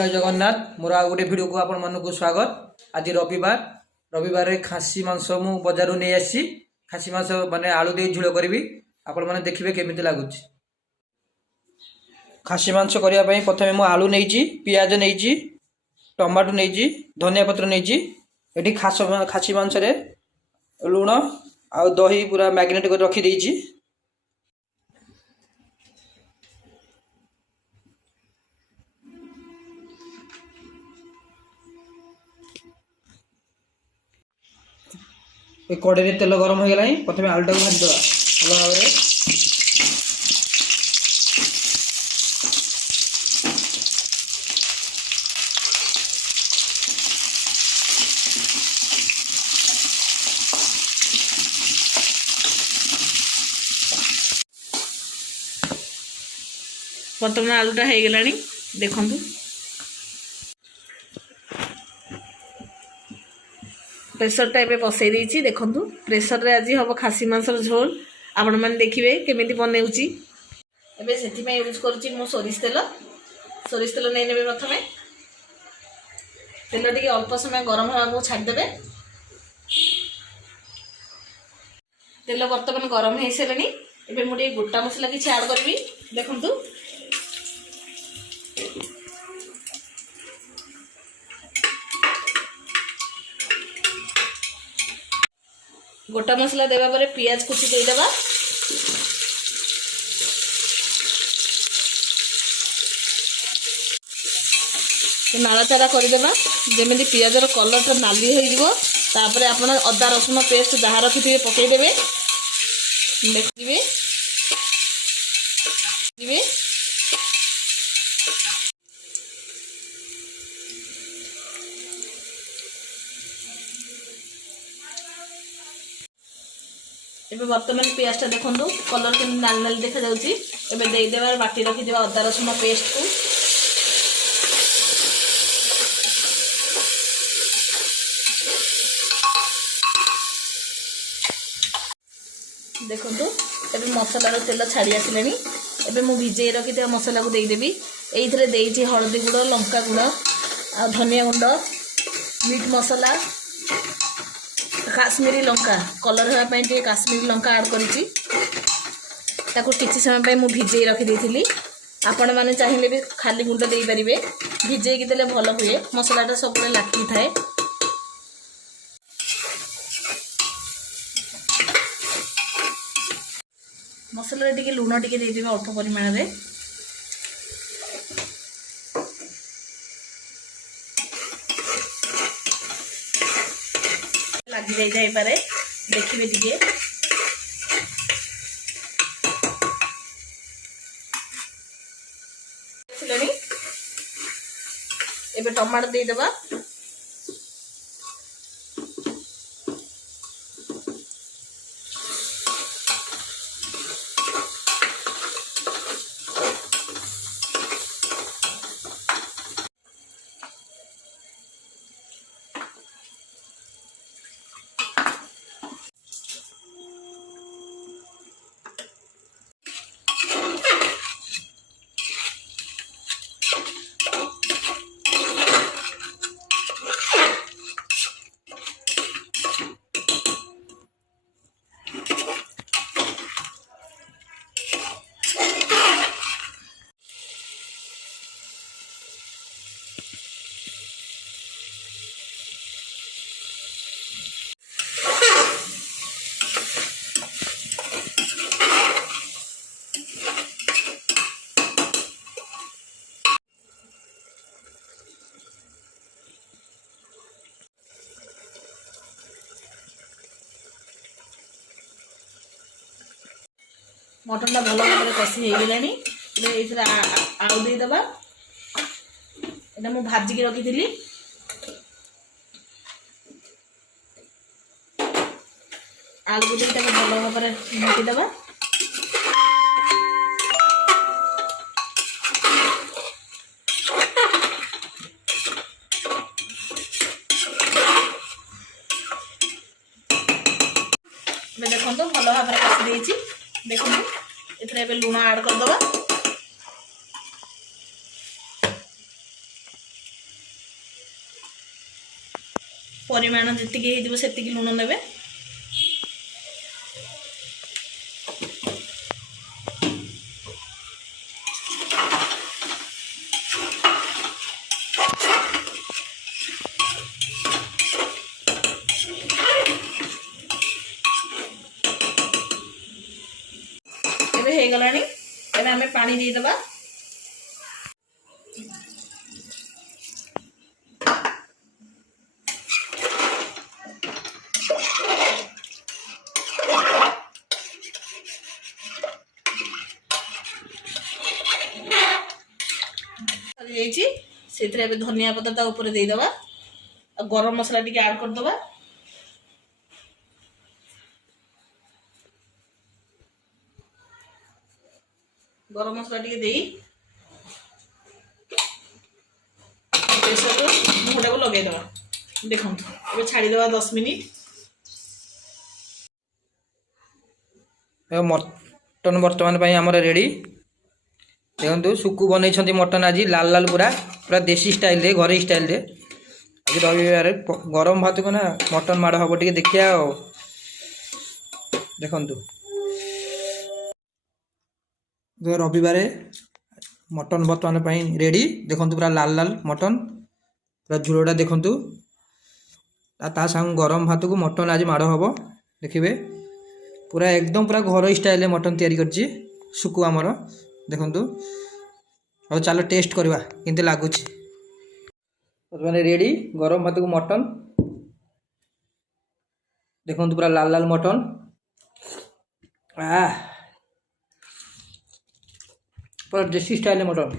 जय जगन्नाथ मोर आ गोटे भिडियो को आपण मानक स्वागत। आज रविवार खासी मांस मु बजार नहीं आसी खासी मांस माने आलू दे झोल करी आपण मैंने देखिए केमिति लगुच। खासी मांस करने प्रथम मु आलू नहीं पियाज नहीं टमाटो नहीं धनिया पत्र नहीं खासी मांस लुण आ दही पूरा मैग्नेट कर रखी देछि। कड़े तेल गरम हो गला प्रथम आलूटा को भाजीद भल भाव बर्तमान आलूटा हो गला देखु प्रेसर टाइप बसई देछि। देखु प्रेसर रे आज हम खासी मांसर झोल आपण मैंने देखिए केमिति बनाऊँगी। एबे सेति में यूज करूची मो सोरिष तेल नहीं नेबे। प्रथमे तेल टिके अल्प समय गरम होगा छाड़देवे। तेल बर्तमान गरम हो सारे एबे मुझे गोटा मसला किसी ऐड करी। देखु गोटा मसला देवा पर पियाज कुची देदेबा। नाड़ाचाड़ा करदेबा जमी पियाजर कलर नाली होपर आप अदा रसुण पेस्ट जहाँ रखी पकईदेवे। देखिए एबे वर्तमान पियाजटा देखो कलर के नाल नाल देखा जाउची। एबे देदेबार बाटी रखी अदा रसुण पेस्ट को देखो। एबे मसलार तेल छाड़ी आसिले। एबे मु भिजे रखी मसला को देदेवी। एइथरे देइछि हळदी गुड़ लंका गुड़ आ धनिया गुंड मीट मसला काश्मीरी लंका कलर होगापी काश्मीरी लंका ऐड करी समय मु भिजे रखी। आपण मैंने चाहिए भी खाली गुंड दे पारे भिजेकी देले भल हुए। मसलाटा सब लाखी थाए। मसला टिके लुण टिके देदेवे अल्प परिमाण में। लगी जाए देखिए टिके एबे टमाटो देदेबा। मटन भल भाव कषि हो गला। आलू देदेबा। यहाँ भाजिकी रखी थी आलू को भल भाव घाटीदेबा। देखो भल भाव कषि देखो ये लुण ऐड करदे। परिमाण जेतिकी ହେଇଯିବ ସେତିକି ଲୁଣ ନେବେ। ଏବେ ହେଇଗଲାଣି। ଏବେ ଆମେ ପାଣି ଦେଇଦେବା। ହେଇଯାଇଛି ସେଥିରେ ଏବେ ଧନିଆ ପତ୍ର ତା ଉପରେ ଦେଇଦେବା ଆଉ ଗରମ ମସଲା ଟିକେ ଆଡ୍ କରିଦେବା। ଗରମ ମସଲା ଟିକେ ଦେଇ ପ୍ରେସରର ମୁହଁଟାକୁ ଲଗେଇଦେବା। ଦେଖନ୍ତୁ ଏବେ ଛାଡ଼ିଦେବା 10 ମିନିଟ୍। ମଟନ ବର୍ତ୍ତମାନ ପାଇଁ ଆମର ରେଡ଼ି। ଦେଖନ୍ତୁ ସୁକୁ ବନେଇଛନ୍ତି ମଟନ ଆଜି ଲାଲ ଲାଲ ପୁରା ପୁରା ଦେଶୀ ଷ୍ଟାଇଲରେ ଘରୋଇ ଷ୍ଟାଇଲରେ। ଆଜି ରବିବାର ଗରମ ଭାତକୁ ନା ମଟନ ମାଡ଼ ହବ ଟିକେ ଦେଖିବା ଆଉ। ଦେଖନ୍ତୁ ରବିବାର ମଟନ ବର୍ତ୍ତମାନ ପାଇଁ ରେଡ଼ି। ଦେଖନ୍ତୁ ପୁରା ଲାଲ ଲାଲ ମଟନ ପୁରା ଝୋଳଟା ଦେଖନ୍ତୁ। ତା ସାଙ୍ଗେ ଗରମ ଭାତକୁ ମଟନ ଆଜି ମାଡ଼ ହବ ଦେଖିବେ। ପୁରା ଏକଦମ ପୁରା ଘରୋଇ ଷ୍ଟାଇଲରେ ମଟନ ତିଆରି କରିଛି ସୁକୁ ଆମର। ଦେଖନ୍ତୁ ହଉ ଚାଲ ଟେଷ୍ଟ କରିବା କେମିତି ଲାଗୁଛି। ବର୍ତ୍ତମାନ ରେଡ଼ି ଗରମ ଭାତକୁ ମଟନ। ଦେଖନ୍ତୁ ପୁରା ଲାଲ ଲାଲ ମଟନ। ପୁରା ଦେଶୀ ଷ୍ଟାଇଲରେ ମଟନ।